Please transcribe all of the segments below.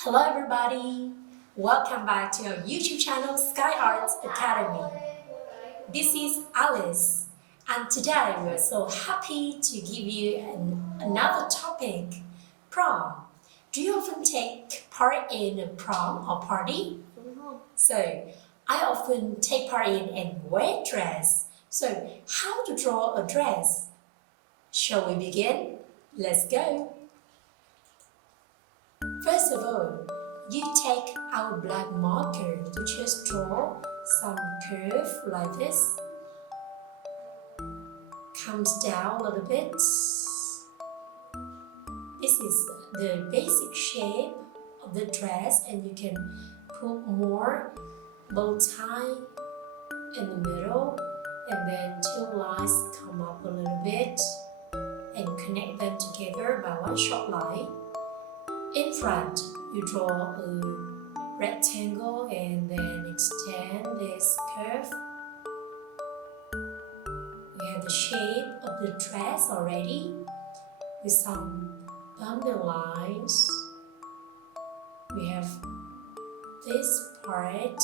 Hello everybody! Welcome back to our YouTube channel Sky Arts Academy. This is Alice and today we're so happy to give you another topic, prom. Do you often take part in a prom or party? So, I often take part in a wear dress. So, how to draw a dress? Shall we begin? Let's go! First of all, you take our black marker to just draw some curve like this. Comes down a little bit. This is the basic shape of the dress and you can put more bow tie in the middle and then two lines come up a little bit and connect them together by one short line. In front, you draw a rectangle and then extend this curve. We have the shape of the dress already with some bumpy lines. We have this part. It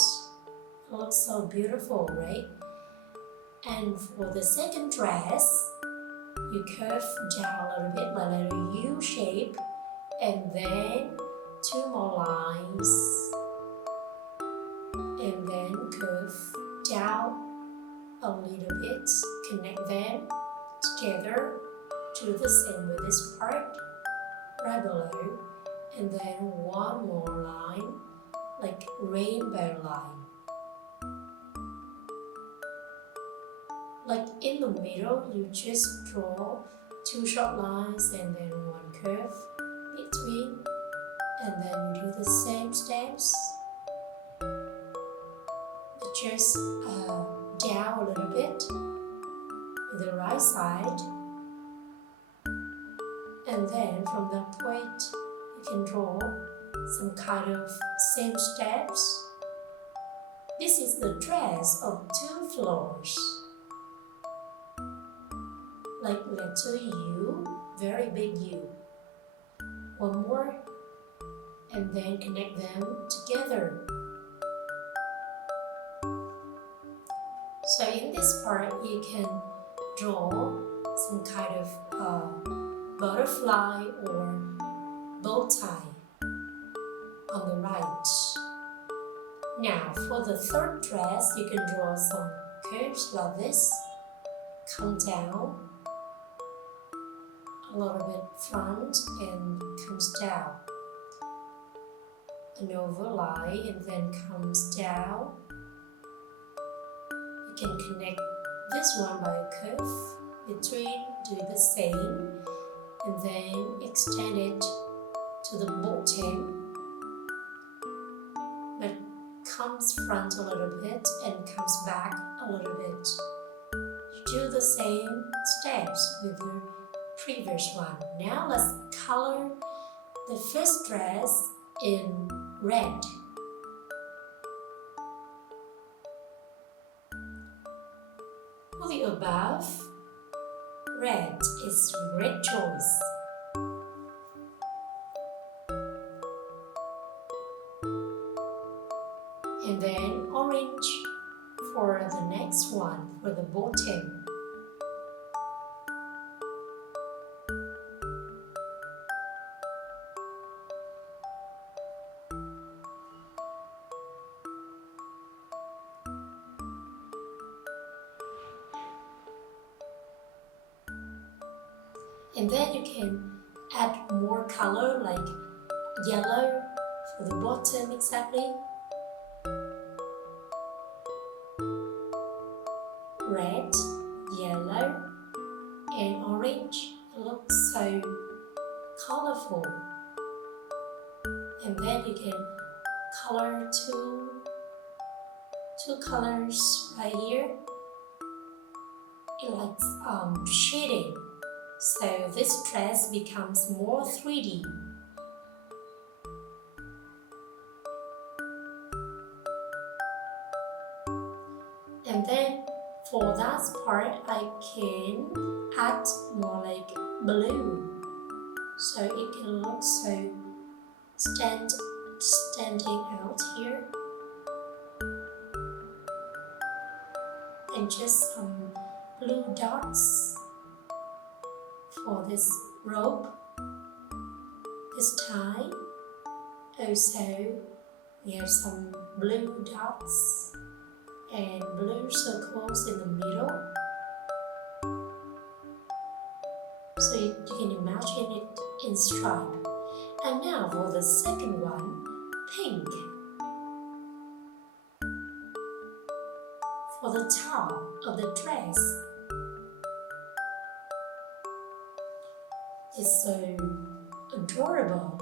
looks so beautiful, right? And for the second dress, you curve down a little bit like a little U shape. And then two more lines and then curve down a little bit, connect them together, do the same with this part right below, and then one more line like rainbow line. Like in the middle, you just draw two short lines and then one curve between, and then you do the same steps but just down a little bit with the right side, and then from that point you can draw some kind of same steps. This is the dress of two floors, like letter U, very big U. One more and then connect them together. So in this part you can draw some kind of butterfly or bow tie on the right. Now for the third dress you can draw some curves like this, come down a little bit front and comes down, an overlay and then comes down. You can connect this one by a curve between, do the same and then extend it to the bottom, but comes front a little bit and comes back a little bit. Do the same steps with the previous one. Now let's color the first dress in red. For the above, red is great choice. And then orange for the next one, for the bottom. And then you can add more color like yellow for the bottom exactly. Red, yellow and orange. It looks so colorful. And then you can color two colors right here. It likes shading. So this dress becomes more 3D. And then for that part, I can add more like blue. So it can look so stand standing out here, and just some blue dots for this rope, this tie. Also, we have some blue dots and blue circles in the middle. So you can imagine it in stripe. And now for the second one, pink. For the top of the dress, it's so adorable.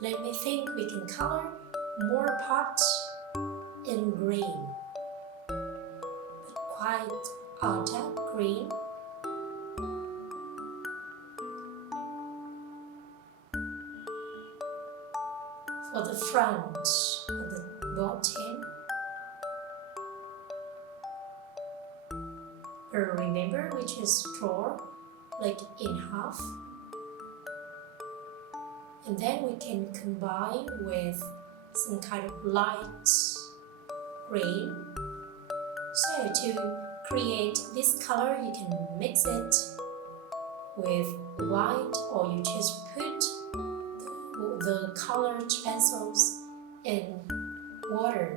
Let me think we can color more parts in green, but quite a dark green. For the front of the bottom, remember we just draw like in half. And then we can combine with some kind of light green. So to create this color, you can mix it with white, or you just put the colored pencils in water.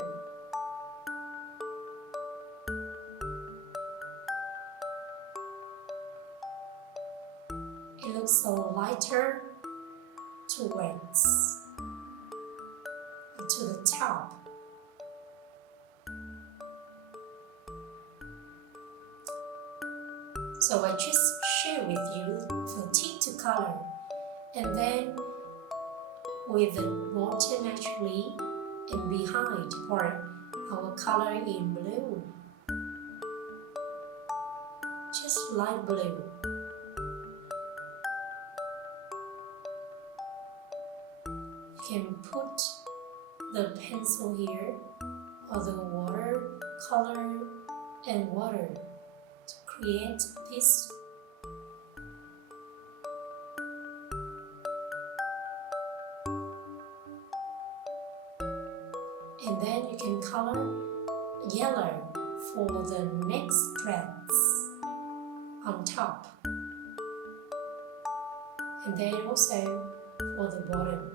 It looks so lighter towards to the top. So I just share with you the tip to color, and then with the bottom actually and behind part I will color in blue, just light blue. You can put the pencil here or the water color and water to create this. And then you can color yellow for the next threads on top, and then also for the bottom.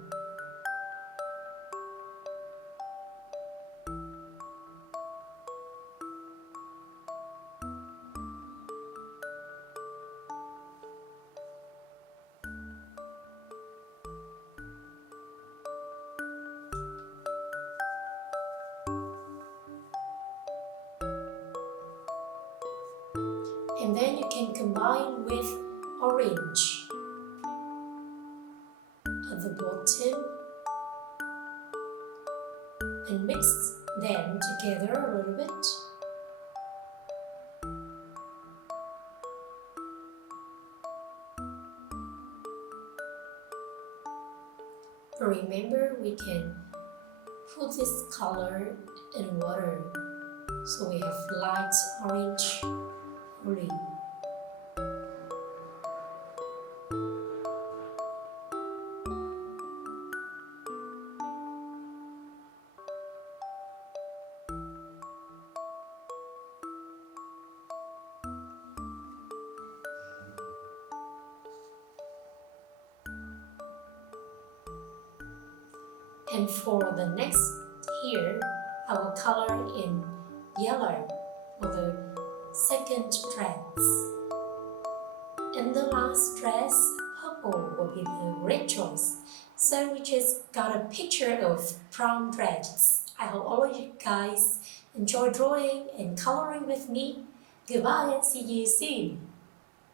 And then you can combine with orange at the bottom and mix them together a little bit. Remember, we can put this color in water, so we have light orange only. And for the next here, I will color in yellow for the second dress. And the last dress, purple will be the red choice. So we just got a picture of prom dress I hope all of you guys enjoy drawing and coloring with me. Goodbye and see you soon.